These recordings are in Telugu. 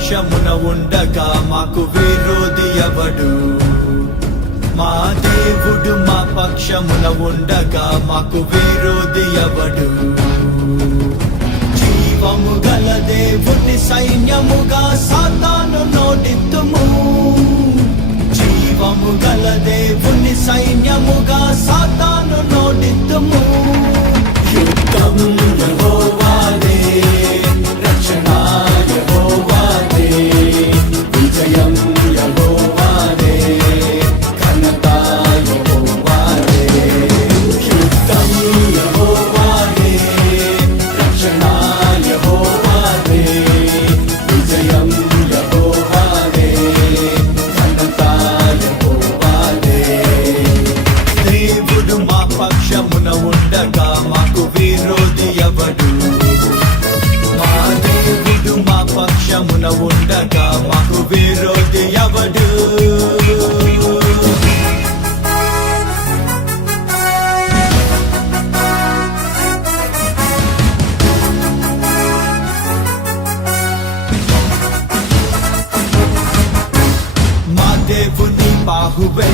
పక్షమున ఉండగా మాకు విరోధి ఎవడు? మా దేవుడు మా పక్షమున ఉండగా మాకు విరోధి ఎవడు? జీవము గల దేవుని సైన్యముగా సాతాను నోటిత్తుము. జీవము గల దేవుని సైన్యముగా సాతాను నోటిత్తుము. యుద్ధం యెహోవాదే, రక్షణ యెహోవాదే, విజయం యెహోవాదే, ఘనత యెహోవాదే. యుద్ధం యెహోవాదే, రక్షణ యెహోవాదే, విజయం యెహోవాదే, ఘనత యెహోవాదే. దేవుడు మా పక్షమున ఉండగా మాకు విరోధి ఎవడు? మా దేవుడు మా పక్షమున ఉండగా మాకు విరోధి ఎవడు? మా దేవుని బాహువే,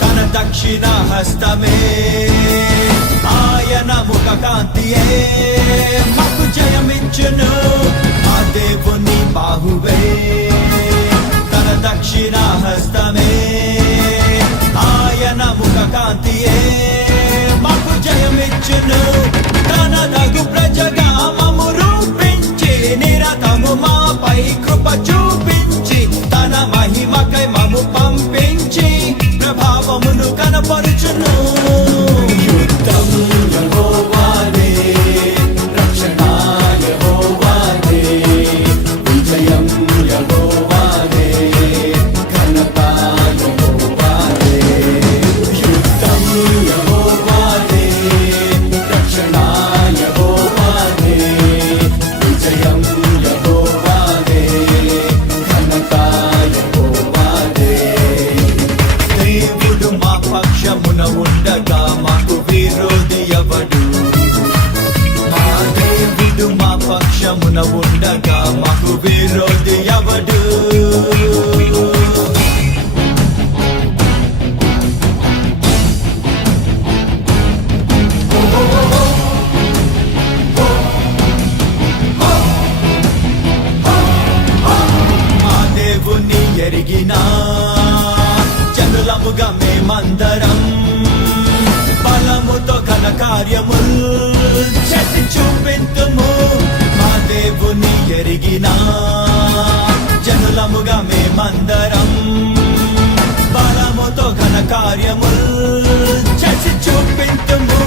తన దక్షిణ హస్తమే, ఆయన ముఖ కాంతియే మాకు జయమిచ్చును. మా దేవుని బాహువే, తన దక్షిణ హస్తమే, ఆయన ముఖ కాంతియే మాకు జయమిచ్చును. తన దగు ప్రజగా మము రూపించి నిరతము మాపై కృప చూపించి తన మహిమకై మము పంపించి ప్రభావమును కనపరుచును. యుద్ధం యెహోవాదే, రక్షణ యెహోవాదే, విజయం యెహోవాదే, ఘనత యెహోవాదే. యుద్ధం యెహోవాదే, రక్షణ యెహోవాదే, విజయం యెహోవాదే, ఘనత యెహోవాదే. దేవుడు మా పక్షమున ఉండగా మాకు విరోధి ఎవడు? మా దేవుడు మా పక్షమున ఉండగా మాకు విరోధి ఎవడు? మా దేవుని ఎరిగినా జనులముగా మేమందరం బలముతో ఘన కార్యముల్ చేసి చూపింతుము. మా దేవుని ఎరిగినా జనులముగా మేమందరం బలముతో ఘన కార్యముల్ చేసి చూపింతుము.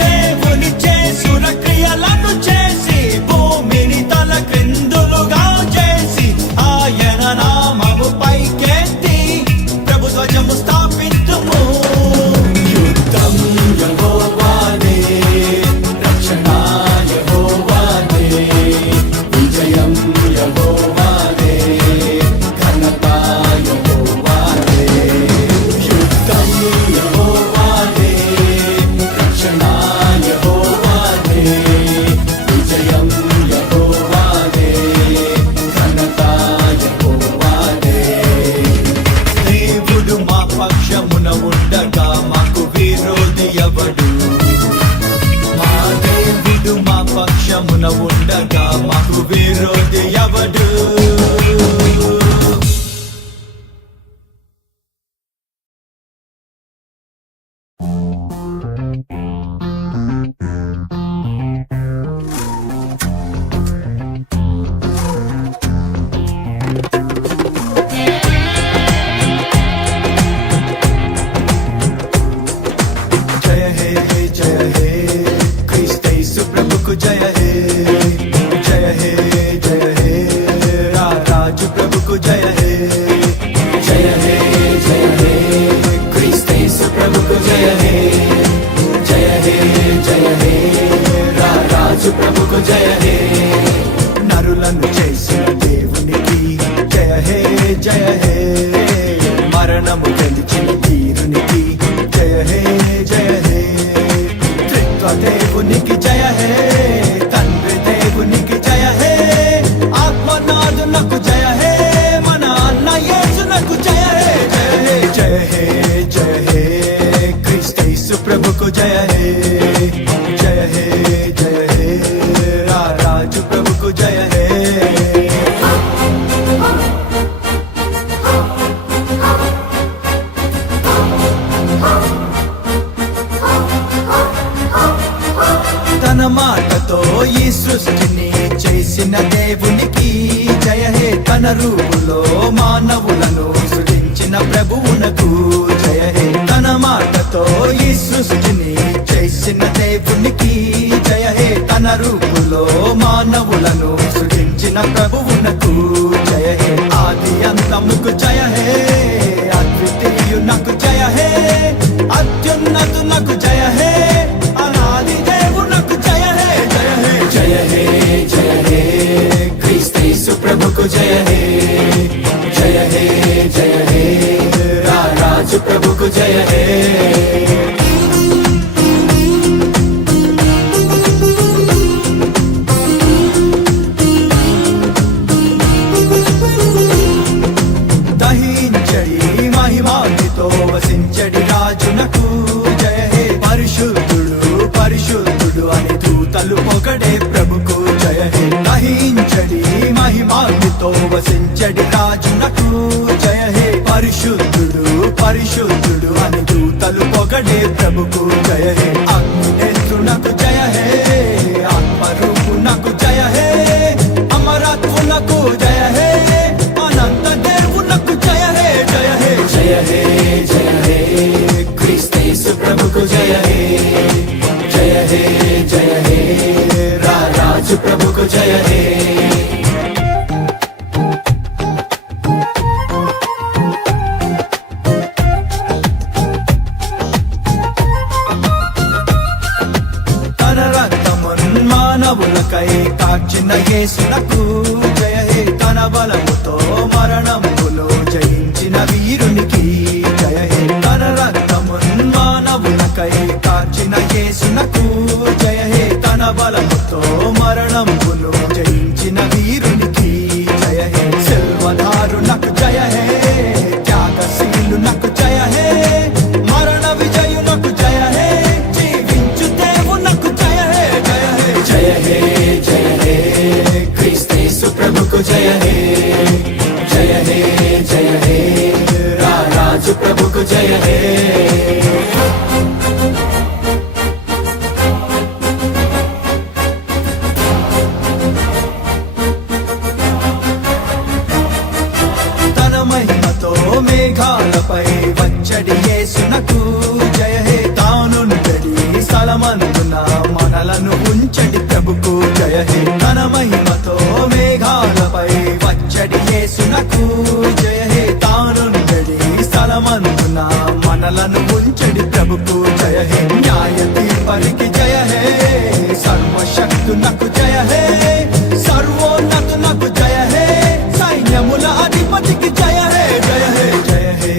దేవుని చేసున క్రియలను చేసి భూమిని తల క్రిందులుగా చేసి ఆయన నామము పైకెత్తి ప్రభు ధ్వజము స్థాపింతుము. యుద్ధం యెహోవాదే, రక్షణ యెహోవాదే, విజయం యెహోవాదే, ఘనత యెహోవాదే. యుద్ధం యెహోవాదే, రక్షణ యెహోవాదే, విజయం యెహోవాదే, ఘనత యెహోవాదే. దేవుడు మా పక్షమున ఉండగా మాకు విరోధి ఎవడు? మా దేవుడు మా పక్షమున ఉండగా మాకు విరోధి ఎవడు? जय हे क्रिस्त यीशु प्रभु को जय हे, जय हे राजू प्रभु को जय हे, जय हे क्रिस्त यीशु प्रभु को जय हे, जय हे राजू प्रभु को जय हे. నరులను చేసిన దేవునికి జయ హే, మరణము గెలిచిన వీరునికి జయ హే. త్రిత్వ దేవునికి జయ హే, తండ్రి దేవునికి జయ హే, ఆత్మ ప్రభుకు జయ హే. తన మాటతో ఈ సృష్టిని చేసిన దేవునికి జయ హే. తన రూపులో మానవులను సృజించిన ప్రభువునకు జయ హే. తన మాటతో ఈ సృష్టిని చేసిన దేవునికి జయ హే. తన రూపులో మానవులను సృజించిన ప్రభువునకు జయ హే. ఆది అంతముకు జయ హే. అద్వితీయునకు జయ హే. అత్యున్నతునకు జయ హే. అనాది దేవునకు జయ హే. జయ హే జయ హే జయ హే క్రీస్తు ప్రభుకు జయ హే. జయ హే జయ హే రాజు ప్రభుకు జయ హే. దహించడి మహిమానితో వసించడి రాజునకు జయ హే. పరిశుద్ధుడు పరిశుద్ధుడు అని దూతలు పొగడే ప్రభుకు జయ హే. దహించడి మహిమానితో వసించడి రాజునకు జయ హే. పరిశుద్ధుడు పరిశుద్ధుడు అని దూతలు పొగడే ప్రభుకు జయ హే. అగ్నినేత్రునకు జయ హే. ఆత్మరూపునకు జయ హే. అమరత్వునకు జయ హే. అనంత దేవునకు జయ హే. జయ హే జయ హే జయ హే క్రీస్తు ప్రభుకు జయ హే. జయ హే జయ హే రాజు ప్రభుకు జయ హే. తన రక్తమున్ మానవులకై కాచిన యేసునకు జయ హే. తన బలముతో మరణములో జయించిన వీరునికి జయ హే. తన రక్తమున్ మానవులకై కాచిన యేసునకు జయ హే. తన బలముతో మరణములో జయించిన వీరునికి జయ హే. సిల్వధారునకు జయ హే. త్యాగశీలునకు జయ హే. మరణ విజయునకు జయ హే. జీవించు దేవునకు జయ హే. జయ హే జయ హే జయ హే క్రీస్తు ప్రభుకు జయ హే. జయ హే జయ హే రాజు ప్రభుకు జయ హే. తన మహిమతో మేఘాలపై వచ్చడి యేసునకు జయ హే. తానుండడి స్థలమందున మనలను ఉంచడి ప్రభుకు జయ హే. తన మహిమతో మేఘాలపై వచ్చడి యేసునకు జయ హే. తానుండడి స్థలమందున మనలను ఉంచడి ప్రభుకు జయ హే. న్యాయ తీర్పరికి జయ హే. సర్వశక్తునకు జయ హే. సర్వోన్నతునకు జయ హే. సైన్యముల అధిపతికి జయ హే. జయ హే జయ హే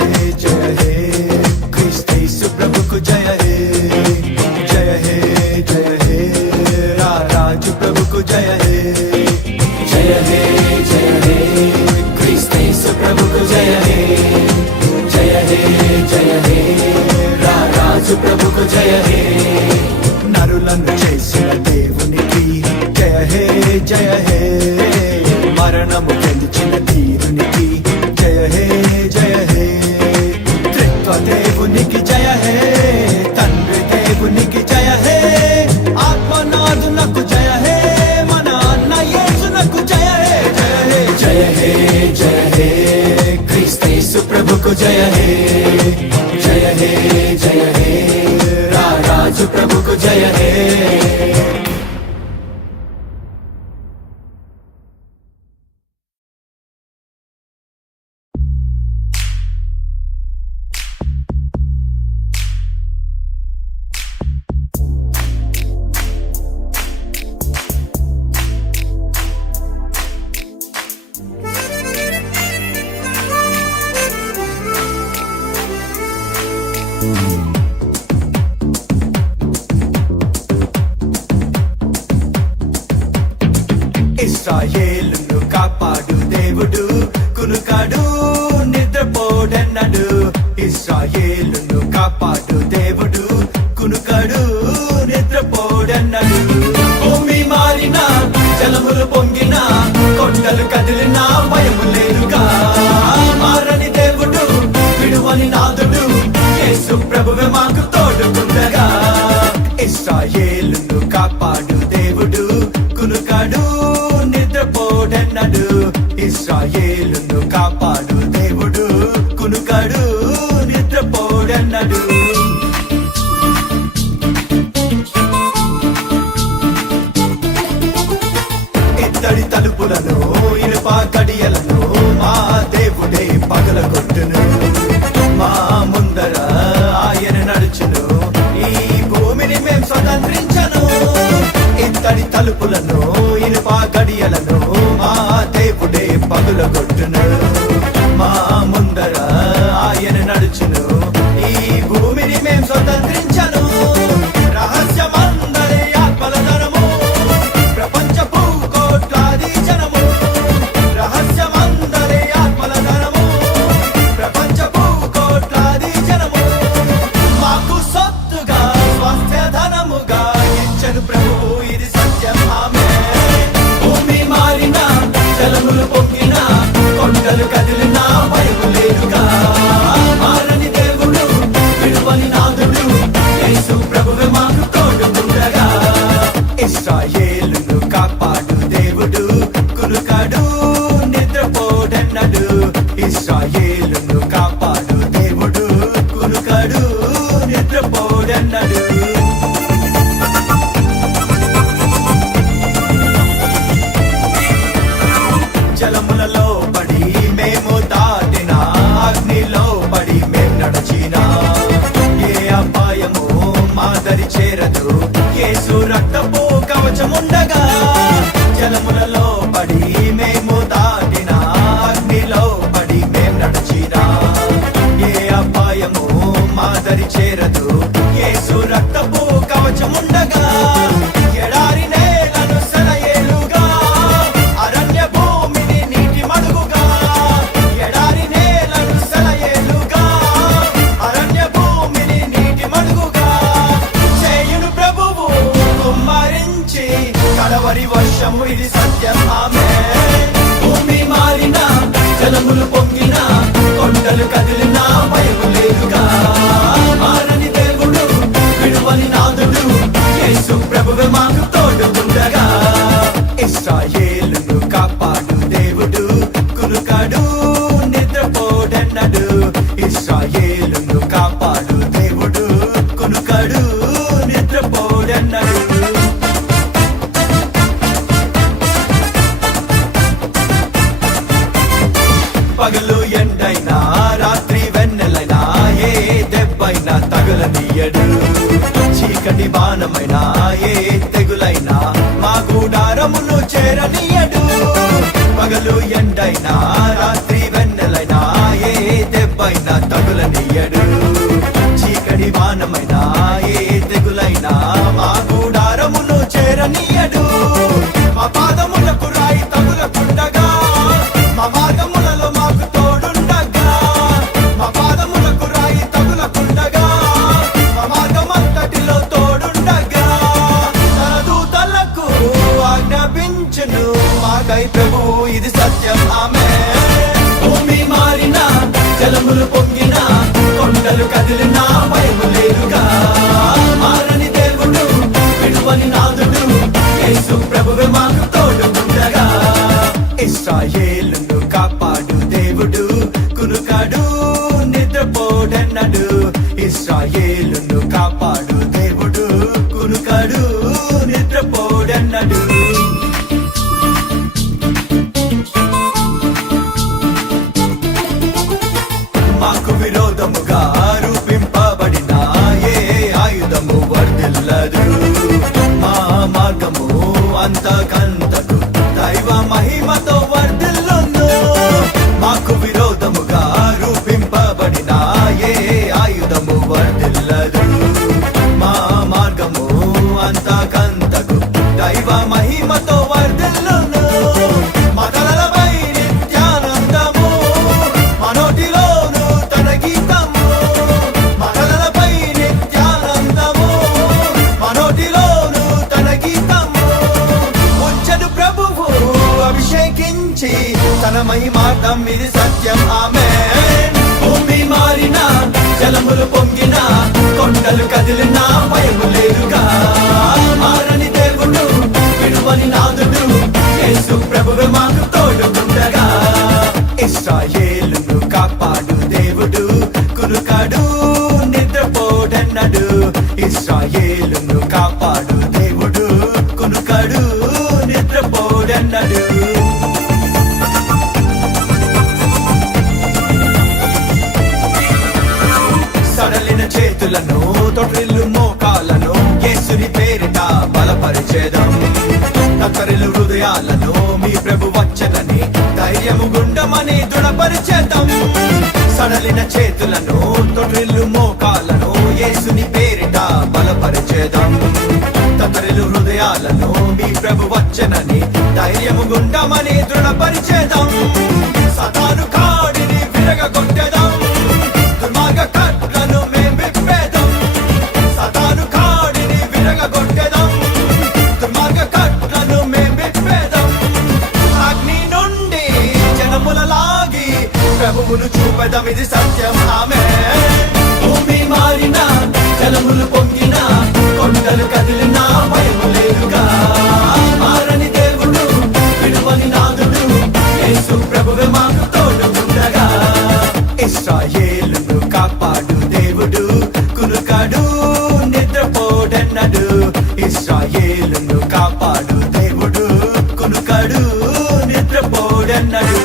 జయ హే క్రీస్తు ప్రభుకు జయ హే. జయ హే జయ హే రాజు ప్రభుకు జయ హే. జయ హే జయ హే క్రీస్తు ప్రభుకు జయ హే. జయ హే జయ హే రాజు ప్రభుకు జయ హే. నరులను చేసిన దేవునికి జయ హే జయ హే. మరణము గెలిచిన తీరునికి జయ హే జయ హే. త్రిత్వ దేవునికి జయ హే. తండ్రి దేవునికి జయ హే. ఆత్మనాథునకు జయ హే. మన అన్న యేసునకు జయ హే. జయ హే జయ హే జయ హే క్రీస్తు ప్రభుకు జయ హే. జయ హే జయ హే రాజు ప్రభుకు జయ హే. ఇశ్రాయేలును కాపాడు దేవుడు కునుకాడు నిద్రపోడన్నడు. ఇశ్రాయేలును కాపాడు దేవుడు కునుకాడు నిద్రపోడన్నడు. భూమి మారిన జలములు పొంగిన కొండలు కదిలినా భయము లేదుగా. మారని దేవుడు విడువని నాదుడు యేసు ప్రభువే మాకు తోడుకుండగా. ఇశ్రాయేలును కాపాడు దేవుడు కునుకాడు నిద్రపోడెన్నడు. ఇశ్రాయేలును కాపాడు దేవుడు కునుకాడు నిద్రపోడెన్నడు. ఇత్తడి తలుపులను ఇనుప కడియలను మా దేవుడే పగలగొట్టును. మా ముందర ఆయన నడుచును, ఈ భూమిని మేం స్వతంత్రించను. ఇత్తడి తలుపులను ఇనుప కడియలను మా దేవుడే పగలగొట్టును. మా ముందర ఆయన నడుచును, ఈ భూమిని మేం స్వతంత్రించను. రహస్యమందరి ఆత్మల ధనము ప్రపంచపు కోట్లాది జనము. రహస్యమందరి ఆత్మల ధనము ప్రపంచపు కోట్లాది జనము. మాకు సొత్తుగా స్వాస్థ్య ధనముగా ఇచ్చను ప్రభువు, ఇది సత్యం ఆమె. భూమి మారిన జలములు పొంగిన కొండలు కదిలినా భయము లేదుగా. మారని దేవుడు విడువని నాదుడు యేసు ప్రభువే మాకు తోడుకుండగా. ఇశ్రాయేలును కాపాడు దేవుడు కునుకాడు నిద్రపోడెన్నడు. ఇశ్రాయేలును కాపాడు దేవుడు కునుకాడు నిద్రపోడెన్నడు. జలములలో పడి మేము దాటిన, అగ్నిలో పడి మేం నడచినా ఏ అపాయము మాదరి చేరదు. యేసు రక్తపు కవచముండగా. జలములలో పడి మేము దాటిన, అగ్నిలో పడి మేం నడచినా ఏ అపాయము మాదరి చేరదు. యేసు రక్తపు కవచముండగా. ఎడారి నేలను సెలయేలుగా, అరణ్య భూమిని నీటి మడుగుగా. ఎడారి నేలను సెలయేలుగా, అరణ్య భూమిని నీటి మడుగుగా చేయును ప్రభువు కుమ్మరించి కడవరి వర్షము, ఇది సత్యం ఆమె. భూమి మారిన జలములు పొంగిన కొండలు కదిలినా భయము లేదుగా. మారని దేవుడు విడువని నాదుడు యేసు ప్రభువే మాకు తోడుకుండగా. ఇశ్రాయేలును కాపాడు దేవుడు కునుకాడు నిద్రపోడెన్నడు. ఇశ్రాయేలును కాపాడు దేవుడు కునుకాడు నిద్రపోడెన్నడు. పగలు ఎండైనా రాత్రి వెన్నెలైనా ఏ దెబ్బైనా తగలనీయడు. చీకటి బాణమైనా ఏ తెగులైనా మా గుడారమును చేరనీయడు. పగలు ఎండైనా రాత్రి వెన్నెలైనా ఏ దెబ్బైనా తగులనీయడు. చీకటి బాణమైనా ఏ తెగులైనా మా గుడారమును చేరనీయడు. మా పాదములకు రాయి తగులకుండగా, మా మార్గములలో మాకు తోడుండగా. మా పాదములకు రాయి తగులకుండగా, మా మార్గమంతటిలో తోడుండగా. తన దూతలకు ఆజ్ఞాపించును మాకై ప్రభువు, ఇది సత్యం ఆమె. భూమి మారిన జలములు పొంగిన కొండలు కదిలినా భయము లేదుగా. మారని దేవుడు విడువని నాదుడు యేసు ప్రభువే మాకు తోడుకుండగా. ఇశ్రాయేలును కాపాడు దేవుడు కునుకాడు నిద్రపోడెన్నడు. ఇశ్రాయేలును కాపాడు దేవుడు కునుకాడు నిద్రపోడెన్నడు. మాకు విరోధముగా రూపింపబడిన ఏ ఆయుధము వర్ధిల్లదు. మా మార్గము అంతకంతకు దైవ మహిమతో వర్ధిల్లును. మాకు విరోధముగా రూపింపబడిన ఏ ఆయుధము వర్ధిల్లదు. మా మార్గము అంతకంతకు దైవ మహిమతో వర్ధిల్లును. మా తలలపై నిత్యానందము, మా నోటిలోను తన గీతము. మా తలలపై నిత్యానందము, మా నోటిలోను తన గీతము. లిఖించి తన మహిమార్థం ఇది సత్యం ఆమేన్. భూమి మారిన జలములు పొంగిన కొండలు కదిలినా భయము లేదుగా. మారని దేవుడు విడువని నాదుడు యేసు ప్రభువే మాకు తోడుకుండగా. ఇశ్రాయేలును కాపాడు దేవుడు కునుకాడు నిద్రపోడన్నడు. ఇశ్రాయేలును కాపాడు దేవుడు కునుకాడు నిద్రపోడన్నడు. సడలిన చేతులను తొట్రిల్లు మోకాలను యేసుని పేరిట బలపరిచేదం. నకరిలు హృదయాలను మీ ప్రభు వచ్చనని ధైర్యము గుండమని దృఢపరిచేదం. సడలిన చేతులను తొట్రిల్లు మోకాలను యేసుని పేరిట బలపరిచేదం. నకరిలు హృదయాలను మీ ప్రభు వచ్చనని ధైర్యము గుండమని దృఢపరిచేదం. సతాను కాడిని విరగగొట్టేదం. దుర్మార్గ కట్లను మేం విప్పేదం. సతాను కాడిని విరగగొట్టేదం. దుర్మార్గ కట్లను మేం విప్పేదం. అగ్ని నుండి జనముల లాగి ప్రభువును చూపెదం ఇది సత్యం ఆమేన్. భూమి మారిన జలములు పొంగిన కొండలు కదిలినా భయము లేదుగా. మారని దేవుడు విడువని నాదుడు యేసు ప్రభువే మాకు తోడుకుండగా. ఇశ్రాయేలును కాపాడు దేవుడు కునుకాడు నిద్రపోడన్నడు. ఇశ్రాయేలును కాపాడు దేవుడు కునుకాడు నిద్రపోడన్నడు.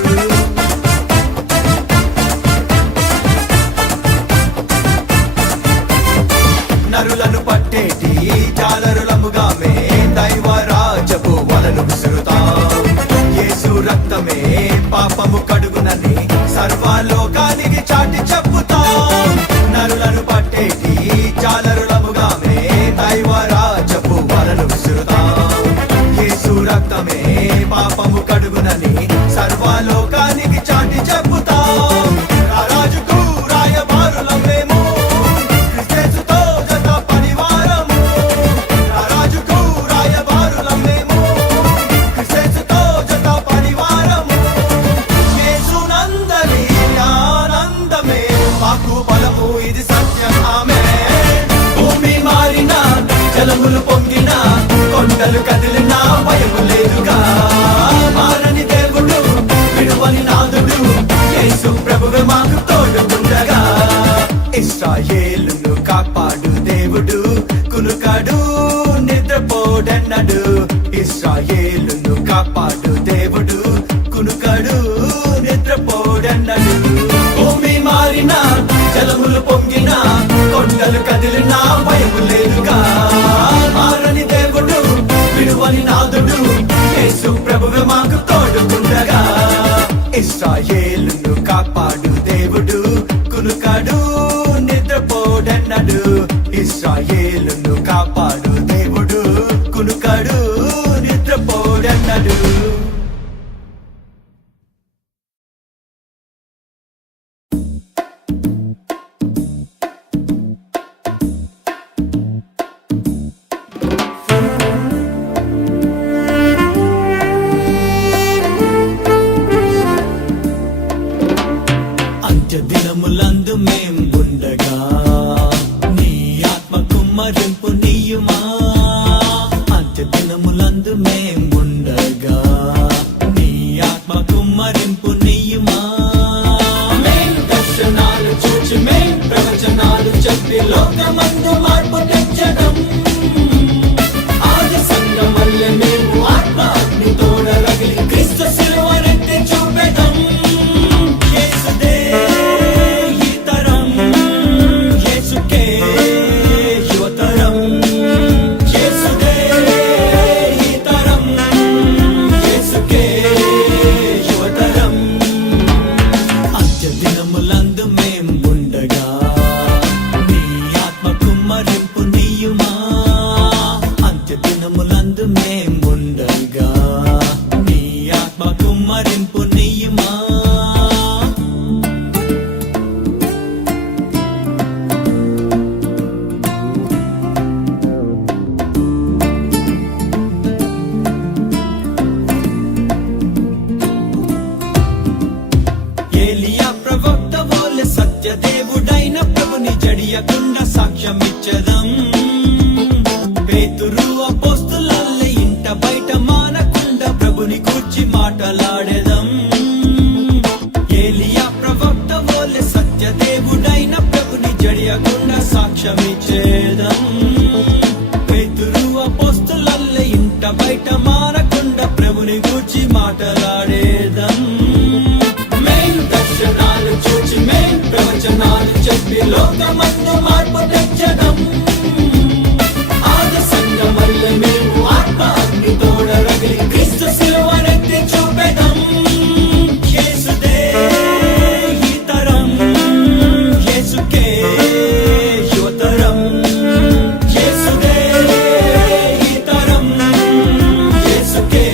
నరులను పట్టేటి జాలరులముగా మే దైవ రాజపు వలను విసురుతాం. యేసు రక్తమే పాపము కడుగునని సర్వలోకానికి చాటి చెప్పుతాం. నరులను పట్టేటి జాలరులముగా మే దైవ రాజపు వలను విసురుతాం. యేసు రక్తమే పాపము కడుగునని సర్వలోకానికి చాటి చెప్పుతాం. రాజుకు రాయబారులం మేము క్రీస్తుతో జత పరివారము. రాజుకు రాయబారులం మేము క్రీస్తుతో జత పరివారము. యేసునందలి ఆనందమే మాకు బలము ఇది సత్యం ఆమేన్. భూమి మారిన జలములు పొంగిన కొండలు కదిలినా భయము లేదుగా. మారని దేవుడు విడువని నాదుడు యేసు ప్రభువే మాకు తోడుకుండగా. ఇశ్రాయేలును కాపాడు దేవుడు కునుకాడు నిద్రపోడన్నడు. ఇశ్రాయేలును కాపాడు దేవుడు కునుకాడు నిద్రపోడన్నడు. భూమి మారిన జలములు పొంగిన కొండలు కదిలినా భయము లేదుగా. మారని దేవుడు విడువని నాదుడు యేసు ప్రభువే మాకు తోడుకుండగా. ఇశ్రాయేలును కాపాడు దేవుడు కునుకాడు నిద్రపోడన్నడు. ఇశ్రాయేలును కాపాడు దేవుడు కునుకాడు నిద్రపోడన్నడు. దినములందు మేం ఉండగా నీ ఆత్మ కుమ్మరింపు నీయుమా. అంత్య దినములందు మేం ఉండగా నీ ఆత్మ కుమ్మరింపు నీయుమా. మేం దర్శనాలు చూచి మేం ప్రవచనాలు చెప్పి లోకమందు మార్పు తెచ్చడం. ఆది సంఘం వల్లే మేము ఆత్మ అగ్ని తోడ రగిలి క్రీస్తు శిలువనెత్తి చూపెదం. జడియకుండా సాక్ష్యం ఇచ్చదం. పేతురు అపోస్తులల్లే ఇంట బయట మానకుండా ప్రభుని గూర్చి మాటలాడేదం. ఏలియా ప్రవక్త వోలే సత్యదేవుడైన ప్రభుని జడియకుండా సాక్ష్యం ఇచ్చేదం. పేతురు అపోస్తులల్లే ఇంట బయట మానకుండా ప్రభుని గూర్చి మాటలాడేదం. దర్శనాలు చూచి మేం ప్రవచనాలు చెప్పి లోకమందు మార్పు తెచ్చడం. ఆది సంగమల్లె మేము ఆత్మ అగ్ని తోడ రగిలి క్రీస్తు సిలువనెత్తి చూపెదం. యేసుదే ఈ తరం, యేసుకే యువతరం. యేసుదే ఈ తరం, యేసుకే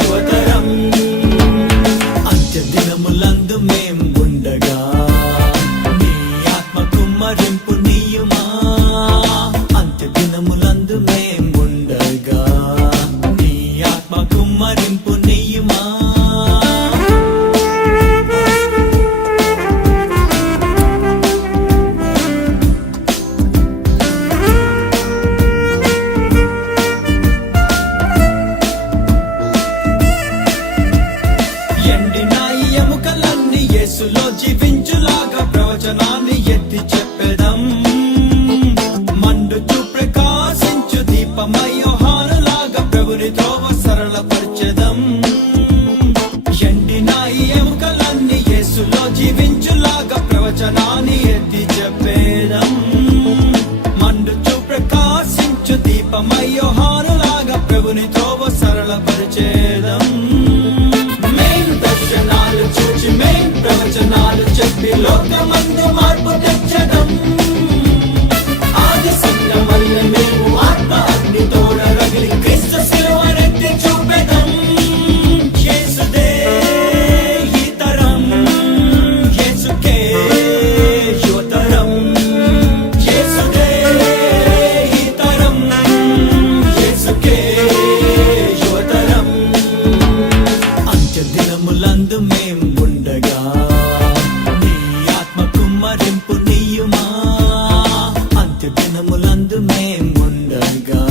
యువతరం. అంత్యదినములందు మేం ఉండగా నీ ఆత్మ కుమ్మరింపు నీయుమా. అంత్యదినములందు మేం ఉండగా నీ ఆత్మ కుమ్మరింపు నీయుమా. ఎండిన ఈ ఎముకలన్నీ యేసులో జీవించులాగా ప్రవచనాన్ని ఎత్తి చెప్పెదం. మండుచు ప్రకాశించు దీపమై యోహానులాగా ప్రభుని త్రోవ సరళపరచెదం. ఎండిన ఈ ఎముకలన్నీ యేసులో జీవించులాగా ప్రవచనాన్ని ఎత్తి చెప్పేదం. మండుచు ప్రకాశించు దీపమై యోహానులాగా ప్రభుని త్రోవ సరళపరచెదం. దర్శనాలు చూచి మేం ప్రవచనాలు చెప్పి లోకమందు మార్పు తెచ్చడం. ఆది సంగమల్లె మేము ఆత్మ అగ్ని తోడ రగిలి క్రీస్తు సిలువనెత్తి చూపెదం. యేసుదే ఈ తరం, యేసుకే యువతరం. యేసుదే ఈ తరం, యేసుకే యువతరం. అంత్యదినములందు మేం ఉండగా నీ ఆత్మ కుమ్మరింపు నీయుమా. అంత్యదినములందు మేం ఉండగా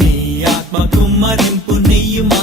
నీ ఆత్మ కుమ్మరింపు నీయుమా.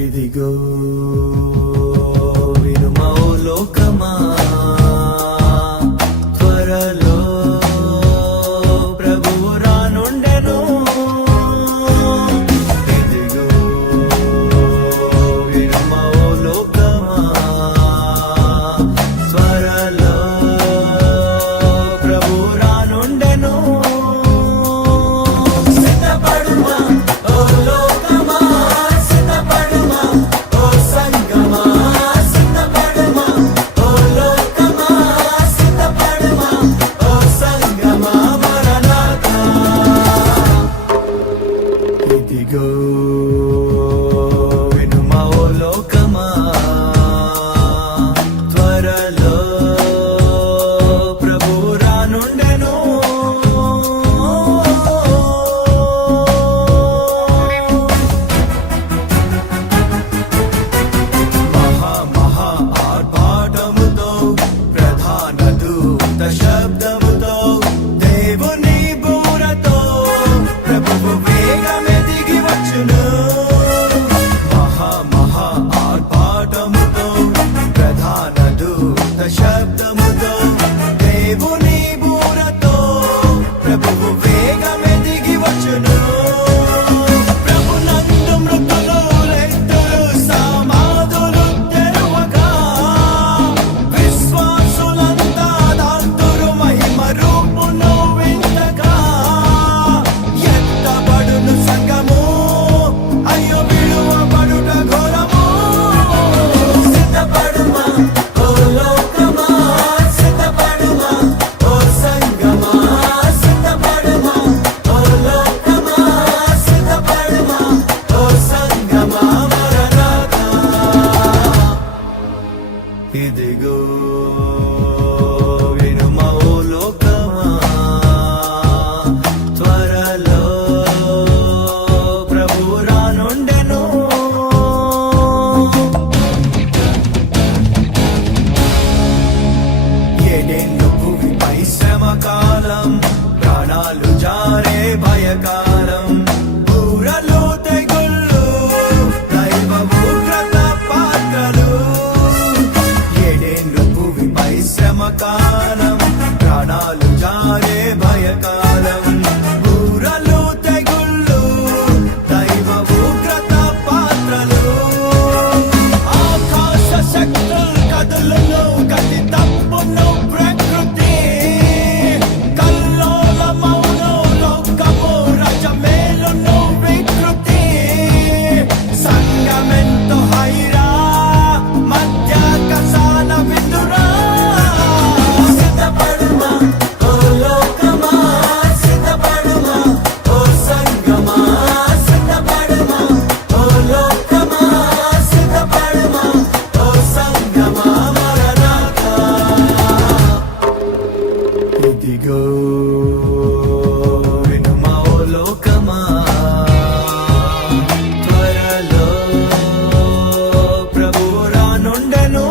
ఇదిగో వినుమా ఓ లోకమా, త్వరలో ప్రభువు రానుండెను. ఇదిగో వినుమా ఓ లోకమా, త్వరలో ప్రభువు రానుండెను. సిద్ధపడుమా ఓ లోకమా, సిద్ధపడుమా ఓ సంగమా. ఇదిగో వినుమా ఓ లోకమా, త్వరలో ప్రభువు రానుండెను. ఏడేళ్ళు భూమిపై శ్రమ కాలం, ప్రాణాలు జారే భయకాలం, బూరలు తెగుళ్ళు, దైవ ఉగ్రత పాత్రలు. ఏడేళ్ళు భూమిపై శ్రమ కాలం, ప్రాణాలు జారే భయకాలం, బూరలు తెగుళ్ళు, దైవ ఉగ్రత పాత్రలు. ఆకాశ శక్తులు కదులును, గతి తప్పును ప్రకృతి, కల్లోలమౌను లోకము, రజమేలును వికృతి. సంగమెంతో హైరా, మధ్య కసాల విదురా. సిద్ధపడుమా ఓ లోకమా, సిద్ధపడుమా ఓ సంగమా, సిద్ధపడుమా ఓ లోకమా, సిద్ధపడుమా ఓ సంగమా. మరణాతా ఇదిగో వినుమా ఓ లోకమా, త్వరలో ప్రభువు రానుండెను.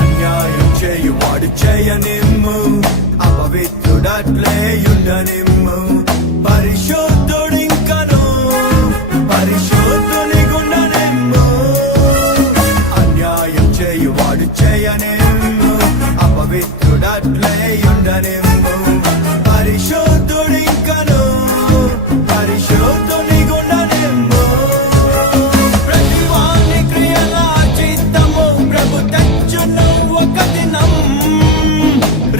అన్యాయం చేయువాడు చేయనిమ్ము, అపవిత్రుడట్లే యుండనిమ్ము. పరిశుద్ధుడింకను పరిశుద్ధుని గుండనిమ్ము. అన్యాయం చేయువాడు చేయనిమ్ము, అపవిత్రుడట్లే యుండనిమ్ము. పరిశుద్ధుడింకను పరిశుద్ధుని గుండనిమ్ము. ప్రతివాని క్రియల చిత్తము ప్రభు తెచ్చును ఒక దినం.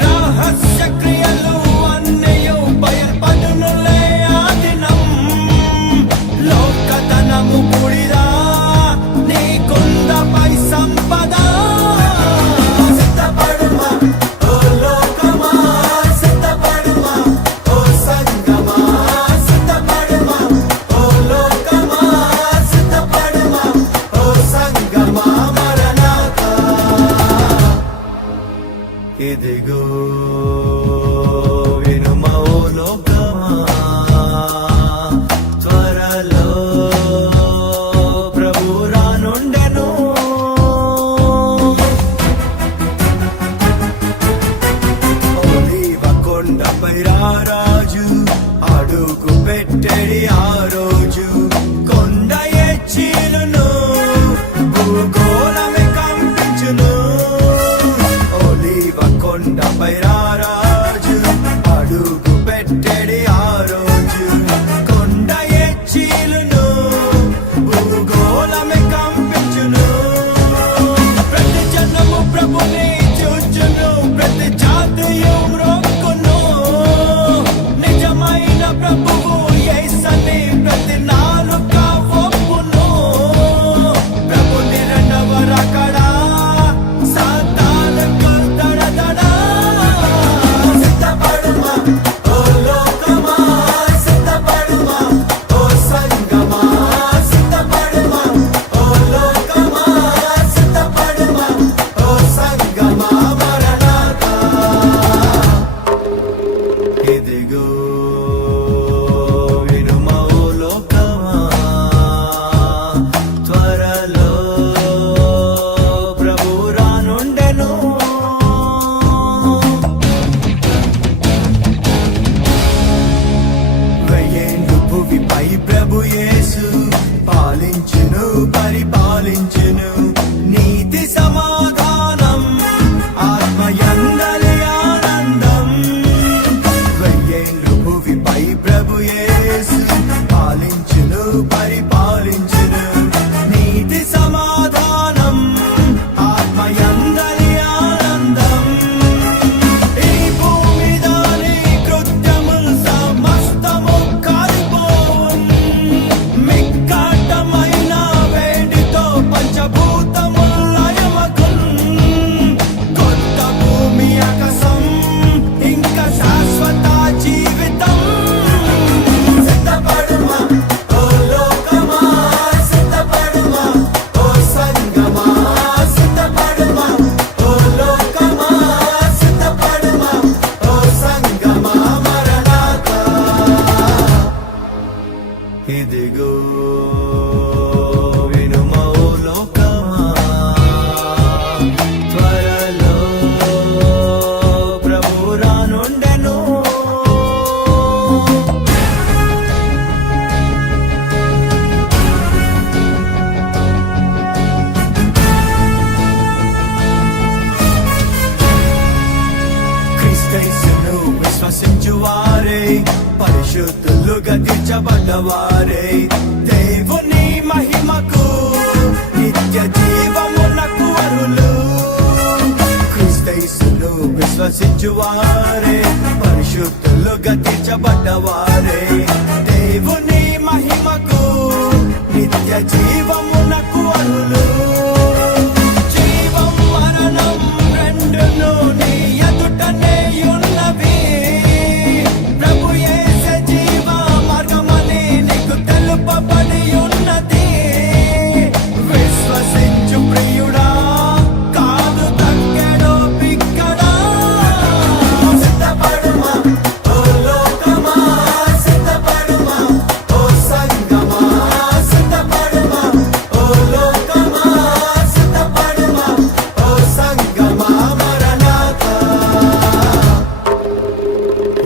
రహస్య క్రియలు అన్నయు బయల్పడునులే ఆ దినం. లోకధనము బూడిద, నీకుందపై సంపద. సిద్ధపడుమా ఓ లోకమా, సిద్ధపడుమా ఓ సంగమా, సిద్ధపడుమా ఓ లోకమా, సిద్ధపడుమా ఓ సంగమా. మరణాతా ఇదిగో వినుమా ఓ లోకమా, త్వరలో ప్రభువు రానుండెను. ఒలీవ కొండపై రారాజు అడుగు పెట్టెడి ఆ రోజు. కొండ ఎచ్చిలును, భూగోళమే కంపించును. ఒలీవ కొండపై రారాజు పరిశుద్ధులుగా తీర్చబడ్డవారే దేవుని మహిమకు నిత్య జీవమునకు అర్హులు. క్రీస్తు విశ్వసించువారే పరిశుద్ధులుగా తీర్చబడ్డవారే దేవుని మహిమకు నిత్య జీవమునకు అర్హులు. జీవం మరణం రెండును నీ ఎదుటనే ఉన్నవి. ప్రభు యేసు జీవ మార్గమని నీకు తెలుపబడి ఉన్నది. విశ్వసించు ప్రియుడా, కాదు తగ్గెడో బిగ్గడా. సిద్ధపడుమా ఓ లోకమా, సిద్ధపడుమా ఓ సంగమా, సిద్ధపడుమా ఓ లోకమా, సిద్ధపడుమా ఓ సంగమా. మరణాతా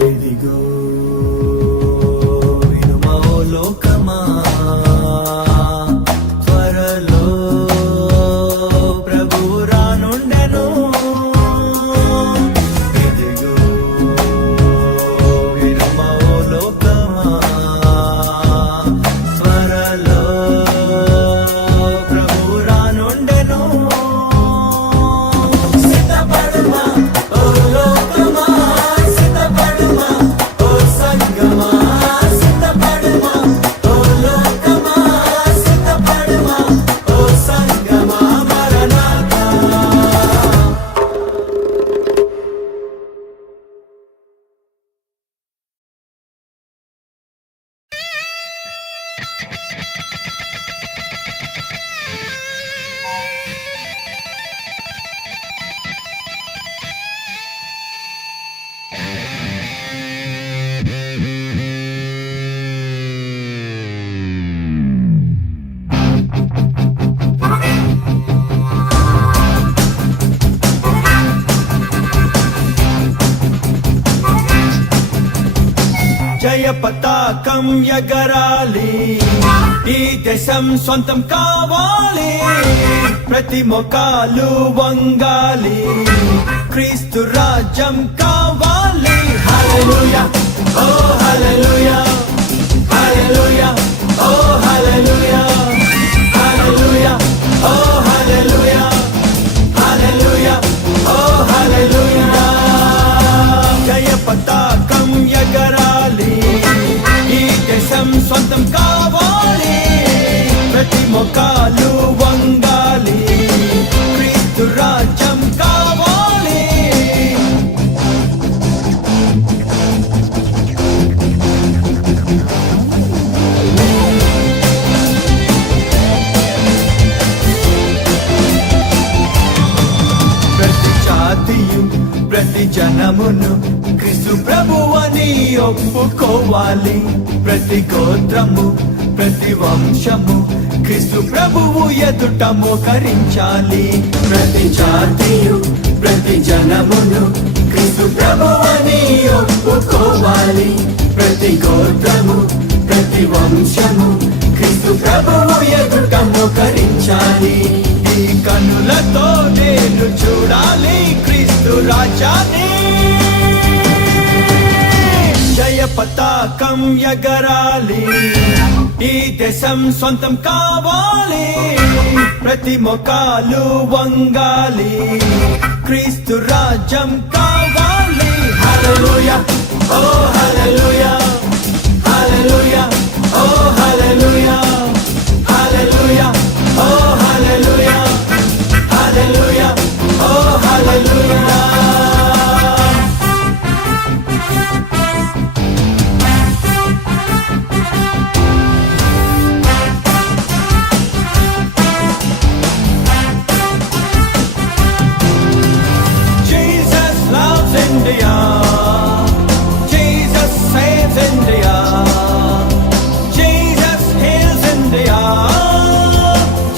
ఇదిగో వినుమా ఓ లోకమా, త్వరలో ప్రభువు రానుండెను. ఇదిగో వినుమా ఓ లోకమా, త్వరలో ప్రభువు రానుండెను. సిద్ధపడుమా ఓ లోకమా, సిద్ధపడుమా ఓ సంగమా, సిద్ధపడుమా ఓ లోకమా, సిద్ధపడుమా ఓ సంగమా. మరణాతా జయ పతాకం ఎగరాలి, ఈ దేశం సొంతం కావాలి. ప్రతి మొకాలు వంగాలి, క్రీస్తు రాజ్యం కావాలి. హల్లెలూయా ఓ హల్లెలూయా, హల్లెలూయా ఓ హల్లెలూయా, హల్లెలూయా ఓ హల్లెలూయా, హల్లెలూయా ఓ హల్లెలూయా. జయ పతాకం ఎగరాలి, ఈ దేశం సొంతం కావాలి. ప్రతి మొకాలు వంగాలి, క్రీస్తు రాజ్యం కావాలి. ప్రతి జాతియు ప్రతి జనమును క్రీస్తు ప్రభువని ఒప్పుకోవాలి. ప్రతి గోత్రము ప్రతి వంశము క్రీస్తు ప్రభువు ఎదుట మోకరించాలి. ప్రతి జాతియు ప్రతి జనమును క్రీస్తు ప్రభువని ఒప్పుకోవాలి. ప్రతి గోత్రము ప్రతి వంశము క్రీస్తు ప్రభువు ఎదుట మోకరించాలి. ఈ కన్నులతో నేను చూడాలి క్రీస్తు రాజ్యాన్ని. జయ పతాకం ఎగరాలి, ఈ దేశం సొంతం కావాలి. ప్రతి మొకాలు వంగాలి, క్రీస్తు రాజ్యం కావాలి. హల్లెలూయా ఓ హల్లెలూయా, హల్లెలూయా ఓ హల్లెలూయా, హల్లెలూయా ఓ హల్లెలూయా, హల్లెలూయా ఓ హల్లెలూయా. Jesus loves India. Jesus saves India. Jesus heals India.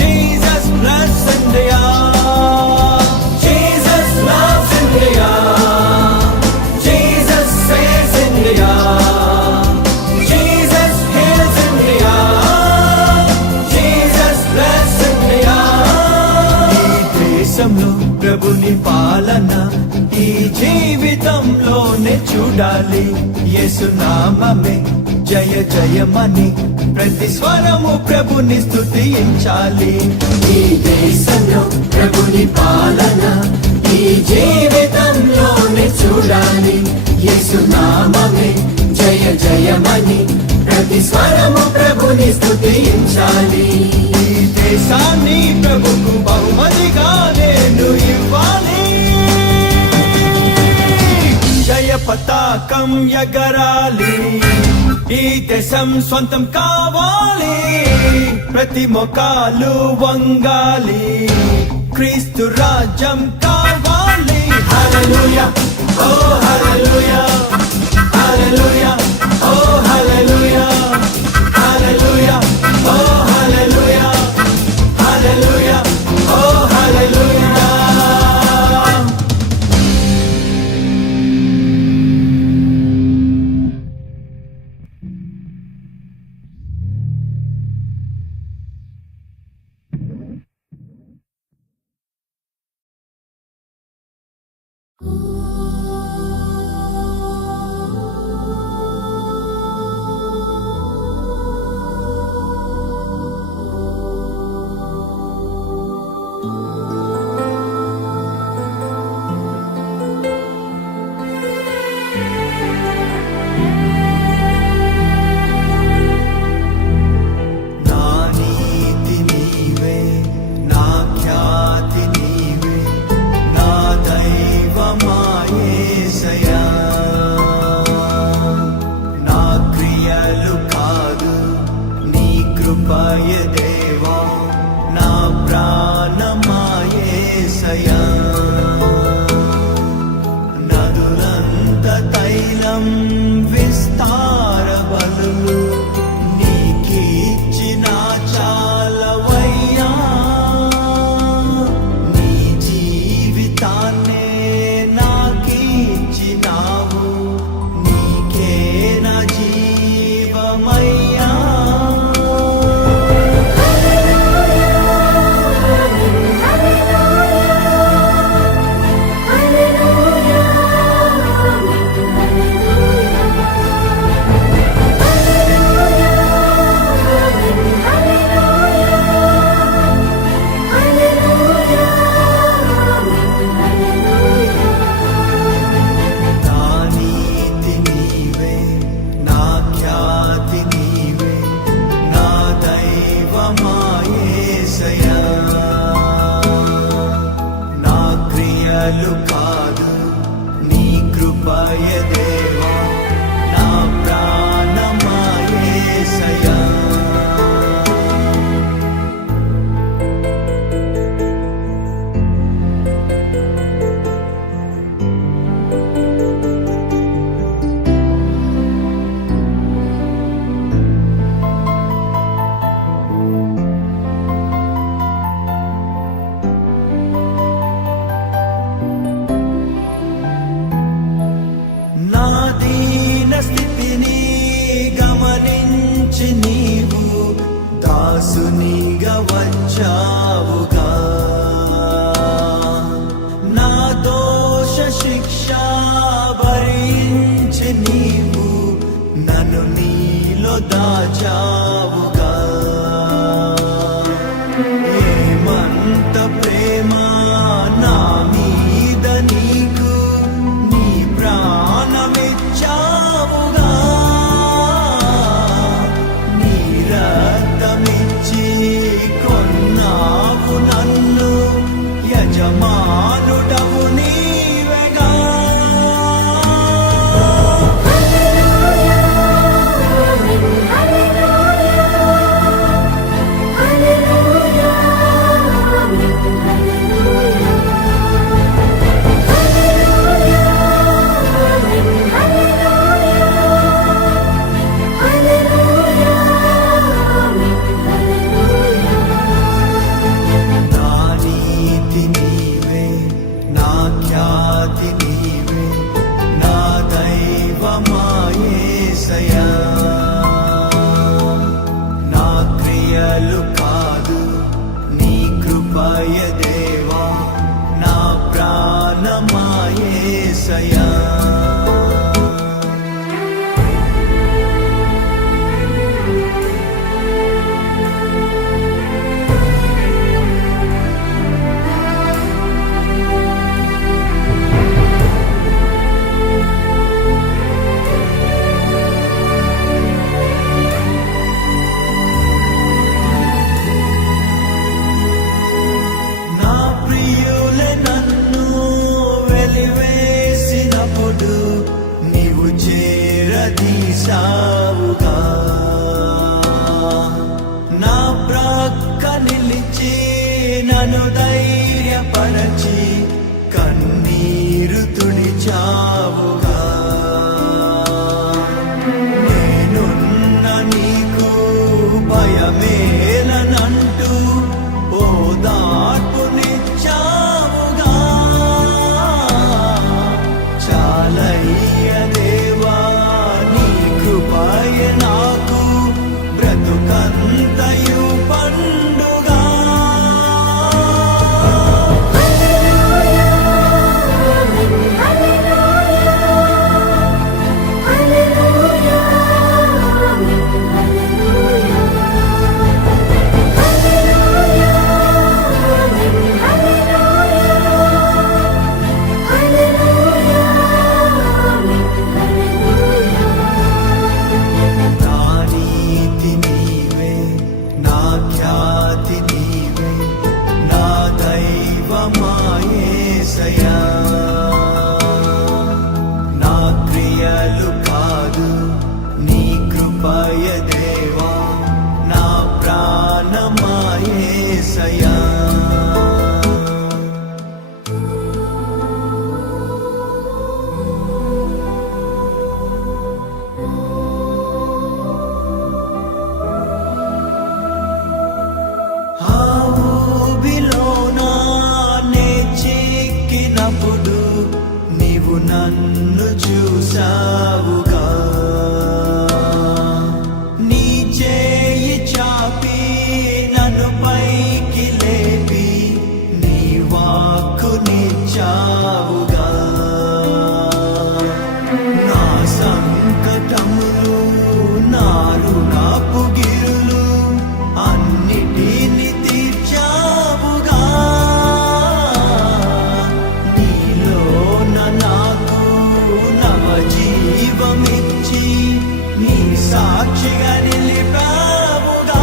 Jesus bless India. Jesus loves India. Jesus saves India. Jesus heals India. Jesus bless India. ఈ దేశంలో ప్రభుని పాలన ఈ జీవితంలోనే చూడాలి. యేసు నామమే జయ జయమని ప్రతి స్వరము ప్రభుని స్తుతించాలి. ఈ దేశంలో ప్రభుని పాలన ఈ జీవితంలోనే చూడాలి. యేసు నామమే జయ జయమని ప్రతి స్వరము ప్రభుని స్తుతించాలి. ఈ దేశాన్ని ప్రభుకు బహుమతిగా నేను ఇవ్వాలి. జయ పతాకం ఎగరాలి, ఈ దేశం సొంతం కావాలి. ప్రతి మొకాలు వంగాలి, క్రీస్తు రాజ్యం కావాలి. హల్లెలూయా ఓ హల్లెలూయా, హల్లెలూయా ఓ హల్లెలూయా, హల్లెలూయా ఓ హల్లెలూయా, హల్లెలూయా ఓ హల్లెలూయా. నదులంత తైలం విస్తార బలులు నీకిచ్చిన చాలవయ్యా. నీ జీవితాన్నే నాకిచ్చినావు, నీకే నా జీవమయ్యా. కాదు నీ కృపయ దేవా, నా ప్రాణమా యేసయ్యా. స్థితిని గమనించి నీవు దాసునిగా వచ్చావుగా. నా దోష శిక్ష భరించి నీవు నన్ను నీలో దాచావుగా. ఏమంత ప్రేమ నా మీద నీకు, నీ ప్రాణమిచ్చావుగా. నీ రక్తమిచ్చి కొన్నావు నన్ను, యజమానుడవు నీవెగా. నడిచావుగా నా ప్రక్క నిలిచి నన్ను ధైర్యపరచి కన్నీరు తుడిచావుగా నేనున్న నీకు భయమేలనంటూ ఓదార్పునిచ్చావుగా చాలయ్య దేవా నీ కృపయే నాకు బ్రతుకంతయు పండుగా నా నీతి నీవే నా ఖ్యాతి నీవే నా దైవమా యేసయ్యా నా క్రియలు కాదు నీ కృపయ దేవా నా ప్రాణమా యేసయ్యా ఊబిలోనా నే చిక్కినప్పుడు నీవు నన్ను చూసావుగా నీ చేయి చాపి నన్ను పైకి లేపి నీ వాక్కునిచ్చావుగా నా సంకటములు నా రుణపు గిరులు అన్నిటిని తీర్చావుగా నీలోన నాకు నవ జీవమిచ్చి నీ సాక్షిగా నిలిపావుగా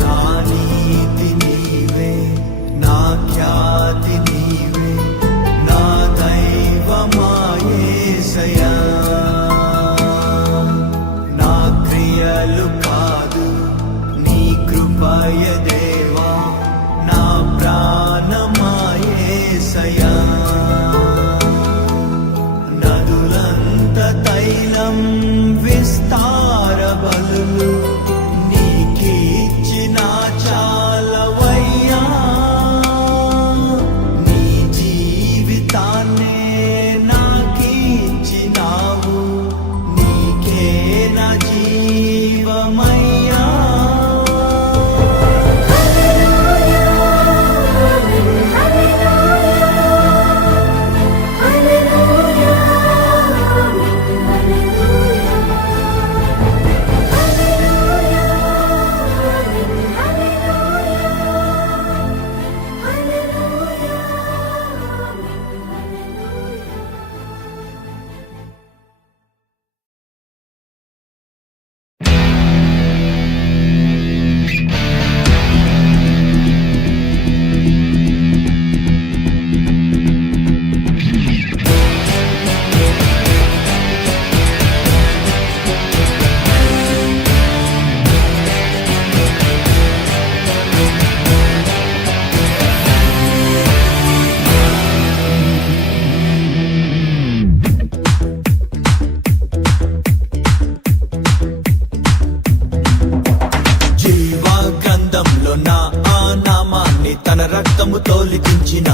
నా నీతి నీవే నా ఖ్యాతి నీవే నా దైవమా యేసయ్యా నా క్రియలు కాదు నీ కృపయ దేవా నా ప్రాణమా యేసయ్యా నదులంత తైలం విస్తార బలులు నీకిచ్చిన చాలవయ్యా నీ జీవితాన్నే నాకిచ్చినావు నీకే నా జీవమయ్యా రక్తముతో లిఖించిన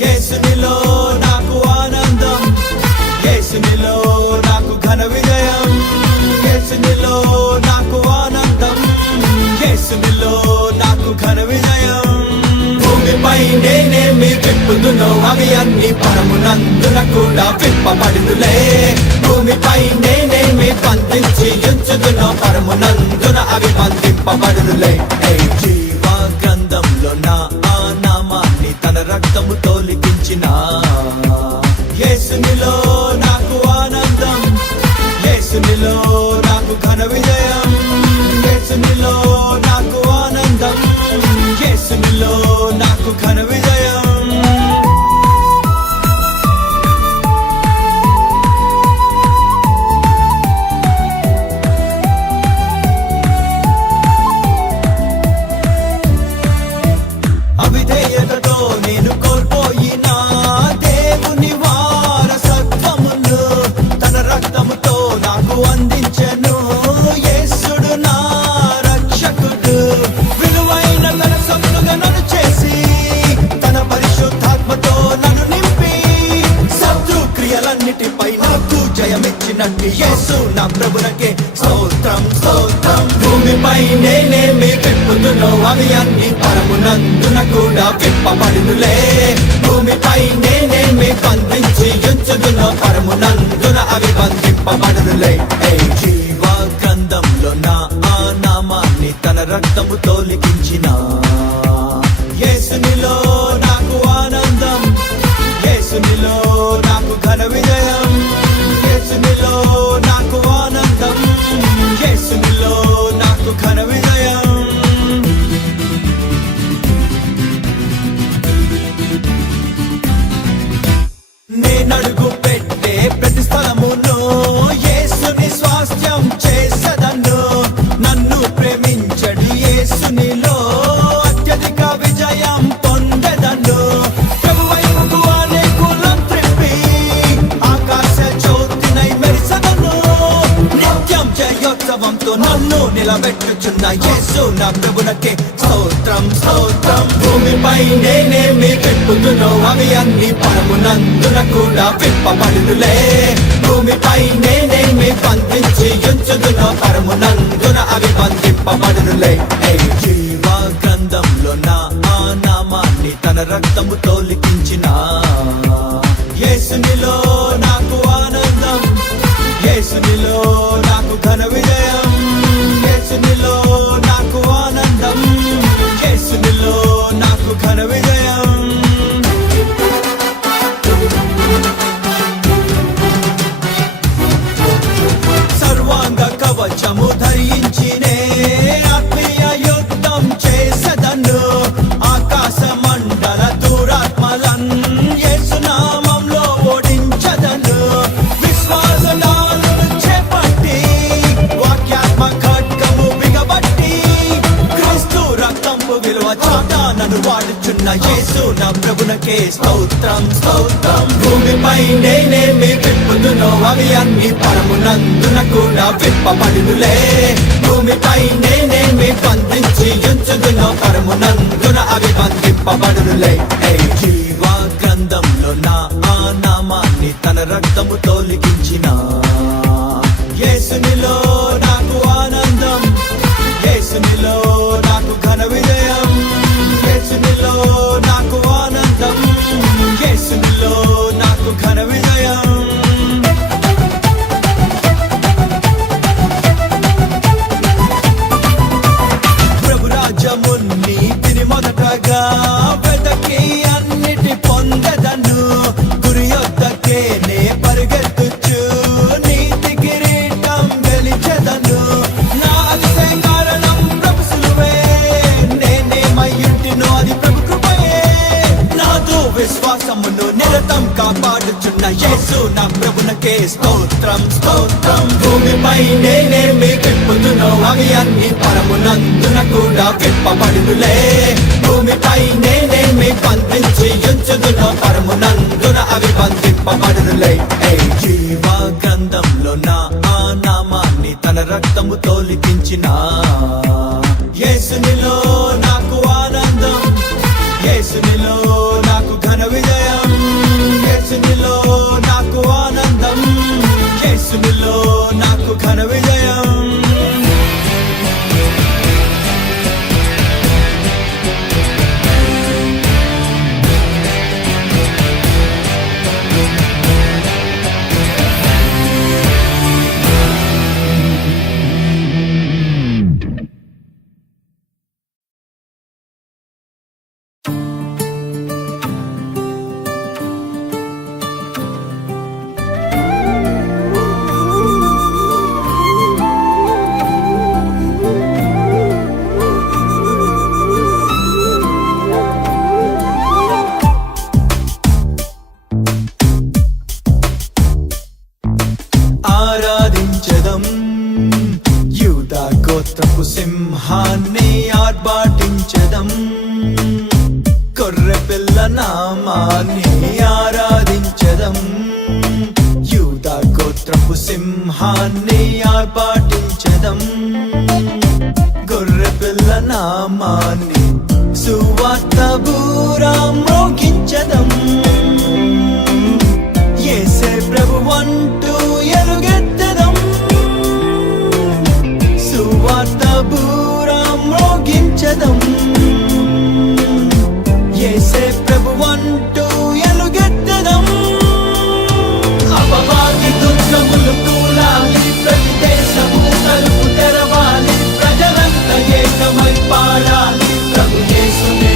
యేసునిలో నాకు ఆనందం, యేసునిలో నాకు ఘన విజయం, యేసునిలో నాకు ఆనందం, యేసునిలో నాకు ఘన విజయం. భూమిపై నేనేమి విప్పుదునో అవి అన్ని పరమునందున కూడా విప్పబడునులే. భూమిపై నేనేమి బంధించి ఉంచుదునో పరమునందున అవి బంధింపబడునులే. నాకు ఘన విజయం, యేసునిలో నాకు ఆనందం, యేసునిలో నాకు ఘన విజయం. అవిధేయతతో నేను కోల్పోయిన దేవుని వారసత్వమును తన రక్తముతో నాకు అందించెను. యేసుడు నా రక్షకుడు, విలువైన తన సొత్తుగా నన్ను చేసి తన పరిశుద్ధాత్మతో నన్ను నింపి శత్రు క్రియలన్నిటిపై నాకు జయమిచ్చినట్టు యేసు నా ప్రభునకే స్తోత్రం స్తోత్రం. భూమిపై నేనేమి విప్పుదునో అవి అన్ని పరమునందున కూడా విప్పబడునులే. భూమిపై నేనేమి బంధించి ఉంచుదునో పరమునందున అవి బంధింపబడునులే. జీవ గ్రంథంలో నా ఆ నామాన్ని తన రక్తముతో లిఖించిన యేసునిలో నాకు ఆనందం, యేసునిలో నాకు ఘన విజయం, యేసునిలో నాకు ఆనందం, యేసునిలో నాకు ఘన విజయం. నేనడుగు పెట్టే ప్రతి స్థలమును యేసుని స్వాస్థ్యం చేసదను. నన్ను ప్రేమించడు యేసునిలో అత్యధిక విజయం పొందెదను. ప్రభువైపు అనేకులం త్రిప్పి ఆకాశ జ్యోతినై మెరిసెదను. నిత్యం జయోత్సవంతో నన్ను నిలబెట్టుచున్న యేసు నా ప్రభునకే స్తోత్రం స్తోత్రం. భూమిపై నేనేమి విప్పుదునో అవి అన్ని పరమునందున కూడా విప్పబడునులే. భూమిపై నేనేమి బంధించి ఉంచుదునో పరమునందున అవి బంధింపబడునులే. జీవ గ్రంథంలో నా ఆ నామాన్ని తన రక్తముతో లిఖించిన యేసునిలో నాకు ఆనందం, యేసునిలో నాకు ఘన విజయం, యేసునిలో నాకు ఆనందం, యేసునిలో నాకు ఘన విజయం. సర్వాంగ కవచము ధరించినే ఆత్మీయ యుద్ధం చేసెదను. ఆకాశ మండల దురాత్మలన్ యేసు నామంలో ఓడించదను. విశ్వాస డాలును చేపట్టి వాక్యాత్మ ఖడ్గము బిగబట్టి క్రీస్తు రక్తంపు విలువ చాట నన్ను వాడుచున్న యేసు నా ప్రభునకే స్తోత్రం స్తోత్రం. భూమిపై నేనేమి విప్పుదునో అవి అన్ని పరమునందున కూడా విప్పబడునులే. భూమిపై నేనేమి బంధించి ఉంచుదునో పరమునందున అవి బంధింపబడునులే. జీవ గ్రంథంలో నా ఆ నామాన్ని తన రక్తముతో లిఖించిన యేసునిలో నాకు ఆనందం, యేసునిలో నాకు ఘన విజయం, యేసునిలో నాకు ఆనందం, యేసునిలో నాకు ఘన విజయం. ప్రభు రాజ్యమున్ని తిని మొదటగా వెతకి అన్నిటి పొందెదను. గురి యొద్దకే నే పరిగెత్తుచు నీతి కిరీటం గెలిచెదను. నా అతిశయ కారణం ప్రభు సిలువే, నేనేమయ్యుంటినో అది ప్రభు కృపయే. నాదు విశ్వాసమును నిరతం కాపాడుచున్న యేసు నా ప్రభునకే స్తోత్రం స్తోత్రం. భూమిపై నేనేమి విప్పుదునో అవి అన్ని పరమునందున కూడా విప్పబడునులే. భూమిపై నేనేమి బంధించి ఉంచుదునో పరమునందున అవి బంధింపబడునులే. జీవ గ్రంథంలో నా ఆ నామాన్ని తన రక్తముతో లిఖించిన యేసునిలో నాకు ఆనందం, యేసునిలో నాకు ఘన విజయం, యేసునిలో నాకు ఆనందం, యేసునిలో నాకు ఘన విజయం. ఆరాధించెదం యూదా గోత్రపు సింహాన్ని ఆర్భాటించెదం గొర్రె పిల్ల నామాన్ని ఆరాధించెదం యూదా గోత్రపు సింహాన్ని ఆర్భాటించెదం గొర్రె పిల్ల నామాన్ని సువార్త బూరా మ్రోగించెదం యేసే ప్రభువంటూ ఎలుగెత్తెదం సువార్త బూరా మ్రోగించెదం యేసే ప్రభువంటూ ఎలుగెత్తెదం అపవాది దుర్గములు కూలాలి ప్రతి దేశము తలుపు తెరవాలి ప్రజలంతా ఏకమై పాడాలి ప్రభు యేసునే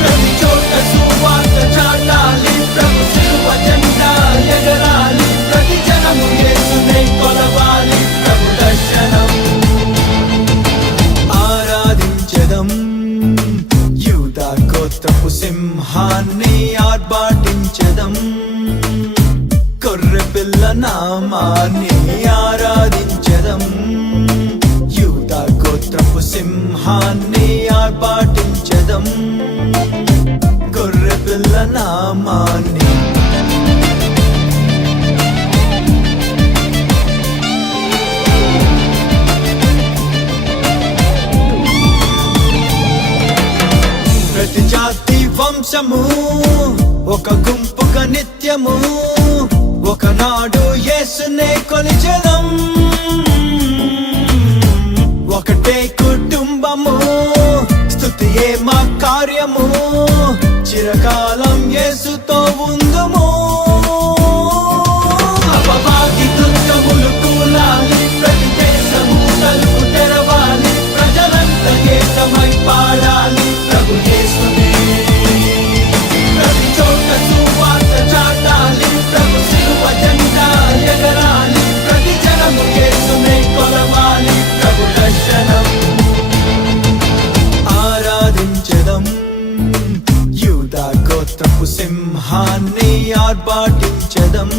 ప్రతి చోట సువార్త చాటాలి ప్రభు శిలువ జెండా ఎగరాలి ప్రతి జనము యేసునే కొలవాలి ప్రభు దర్శనం ఆరాధించెదం యూదా గోత్రపు సింహాన్ని ఆర్భాటించెదం గొర్రె పిల్ల నామాన్ని ఆరాధించెదం యూదా గోత్రపు సింహాన్ని ఆర్భాటించెదం గొర్రె పిల్ల నామాన్ని ప్రతి జాతి వంశము ఒక గుంపుగా నిత్యము ఒకనాడు యేసునే కొలిచెదం ఒకటే కుటుంబము స్తుతియే మా కార్యము చిరకాలం యేసుతో ఉందుము అపవాది దుర్గములు కూలాలి ప్రతి దేశము తలుపు తెరవాలి ప్రజలంతా ఏకమై పాడాలి ప్రభు యేసునే ప్రతి చోట సువార్త చాటాలి ప్రభు శిలువ జెండా ఎగరాలి ప్రతి జనము యేసునే కొలవాలి ప్రభు దర్శనం ఆరాధించెదం యూదా గోత్రపు సింహాన్ని ఆర్భాటించెదం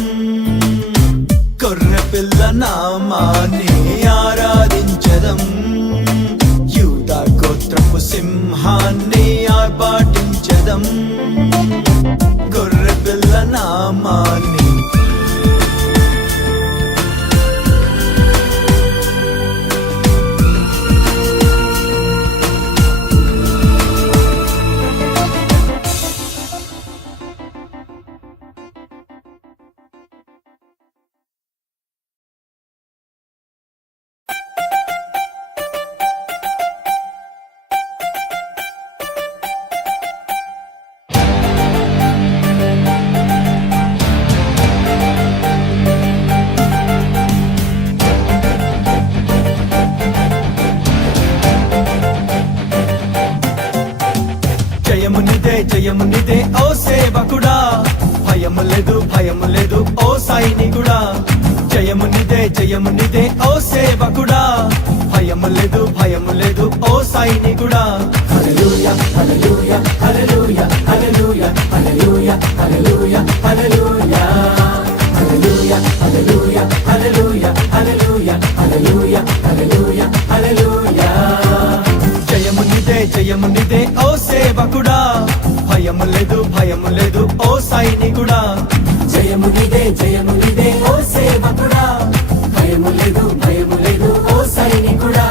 గొర్రె పిల్ల నామాన్ని ఆరాధించెదం యూదా గోత్రపు సింహాన్ని ఆర్భాటించెదం గొర్రె పిల్ల నామాన్ని జయమునిదే ఓ సేవకుడా భయము లేదు ఓ సైనికుడా జయమునిదే ఓ సేవకుడా భయము లేదు ఓ సైనికుడా హల్లెలూయా హల్లెలూయా హల్లెలూయా హల్లెలూయా హల్లెలూయా హల్లెలూయా హల్లెలూయా హల్లెలూయా హల్లెలూయా హల్లెలూయా హల్లెలూయా హల్లెలూయా హల్లెలూయా హల్లెలూయా జయమునిదే ఓ సేవకుడా భయము లేదు ఓ సైనికుడా జయమునిదే ఓ సేవకుడా భయము లేదు ఓ సైనికుడా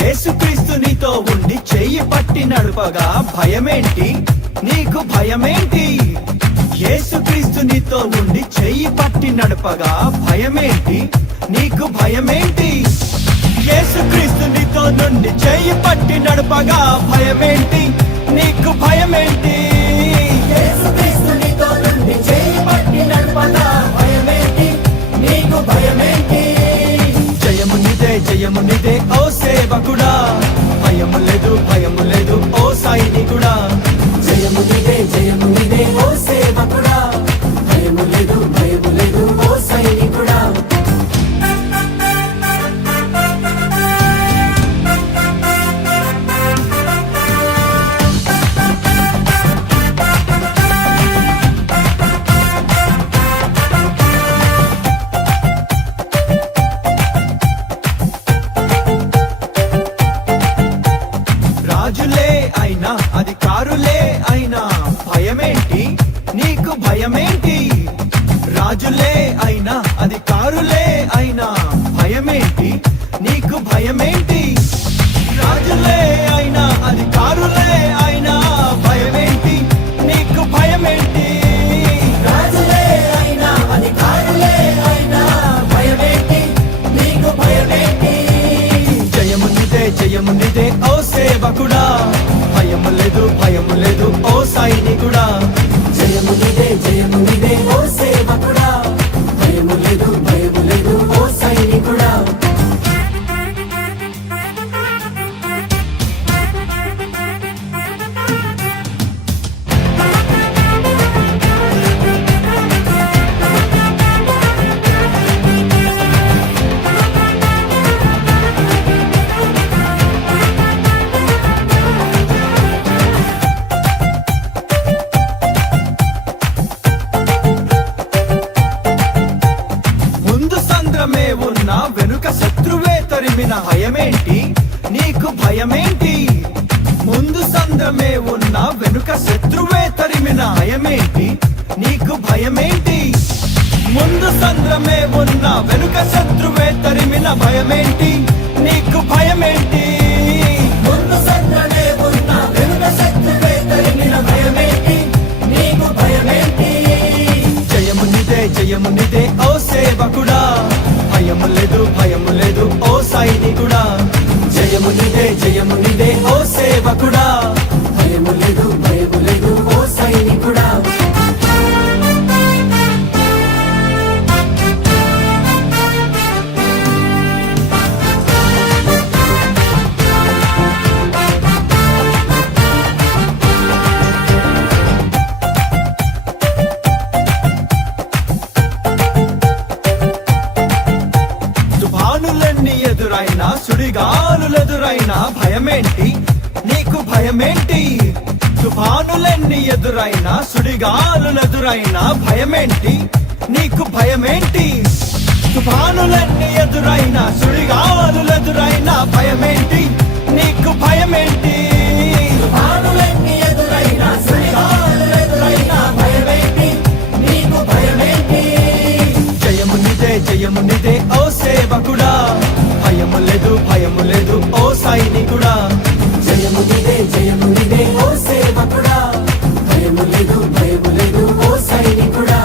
యేసుక్రీస్తు నీతో ఉండి చెయ్యి పట్టి నడుపగా భయమేంటి నీకు భయమేంటి యేసుక్రీస్తు నీతో ఉండి చెయ్యి పట్టి నడుపగా భయమేంటి నీకు భయమేంటి యేసుక్రీస్తు నీతో నుండి చెయ్యి పట్టి నడుపగా భయమేంటి నీకు భయమేంటి యేసుక్రీస్తు నీతో నుండి చెయ్యి పట్టి నడుపగా భయమేంటి నీకు భయమేంటి జయమునిదే ఓ సేవకుడా భయము లేదు ఓ సైనికుడా జయమునిదే భయమేంటి? రాజులే అయినా అధికారులే అయినా భయమేంటి? నీకు భయమేంటి? రాజులే అయినా అధికారులే అయినా భయమేంటి? నీకు భయమేంటి? రాజులే అయినా అధికారులే అయినా భయమేంటి? నీకు భయమేంటి? జయము నీదే ఓ సేవకుడా, భయము లేదు ఓ సైనికుడా. జయము నీదే ఓ సేవకుడా, భయము లేదు ఓ సైనికుడా. ముందు సంద్రమే ఉన్నా వెనుక శత్రువే తరిమిన భయమేంటి? నీకు భయమేంటి? ముందు సంద్రమే ఉన్నా వెనుక శత్రువే తరిమిన భయమేంటి? నీకు భయమేంటి? ముందు సంద్రమే ఉన్నా వెనుక శత్రువే తరిమిన భయమేంటి? నీకు భయమేంటి? ముందు సంద్రమే ఉన్నా వెనుక శత్రువే తరిమిన భయమేంటి? నీకు భయమేంటి? జయము నీదే ఓ సేవకుడా, భయము లేదు ఓ సైనికుడా. జయము నీదే ఓ సేవకుడా, భయము లేదు ఓ సైనికుడా. తుఫానులన్నీ ఎదురైనా సుడిగాలులెదురైనా భయమేంటి? నీకు భయమేంటి? తుఫానులన్నీ ఎదురైనా సుడిగాలులెదురైనా భయమేంటి? నీకు భయమేంటి? తుఫానులన్నీ ఎదురైనా సుడిగాలులెదురైనా భయమేంటి? నీకు భయమేంటి? తుఫానులన్నీ ఎదురైనా సుడిగాలులు ఎదురైనా భయమేంటి? నీకు భయమేంటి? జయము నీదే ఓ సేవకుడా, భయము లేదు ఓ సైనికుడా. జయము నీదే ఓ సేవకుడా, భయము లేదు ఓ సైనికుడా.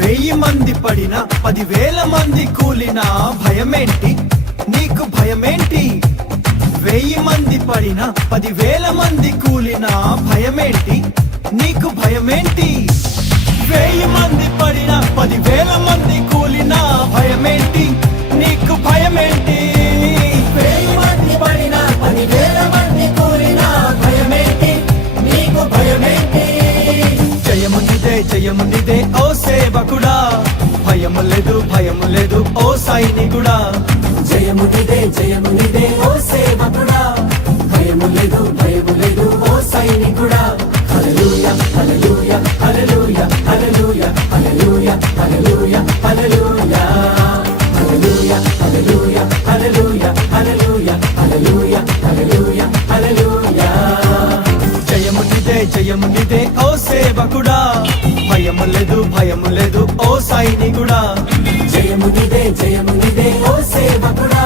వెయ్యి మంది పడినా 10,000 మంది కూలినా భయమేంటి? నీకు భయమేంటి? వెయ్యి మంది పడినా 10,000 మంది కూలినా భయమేంటి? నీకు భయమేంటి? వెయ్యి మంది పడినా 10,000 మంది కూలినా భయమేంటి? నీకు భయమేంటి? వెయ్యి మంది పడినా 10,000 మంది కూలినా భయమేంటి? నీకు భయమేంటి? జయము నీదే ఓ సేవకుడా, భయము లేదు ఓ సైనికుడా. జయము నీదే ఓ సేవకుడా, భయము లేదు ఓ సైనికుడా. హల్లెలూయా హల్లెలూయా హల్లెలూయా హల్లెలూయా హల్లెలూయా హల్లెలూయా హల్లెలూయా హల్లెలూయా హల్లెలూయా హల్లెలూయా హల్లెలూయా హల్లెలూయా హల్లెలూయా హల్లెలూయా. జయము నీదే ఓ సేవకుడా, భయము లేదు ఓ సైనికుడా. జయము నీదే ఓ సేవకుడా,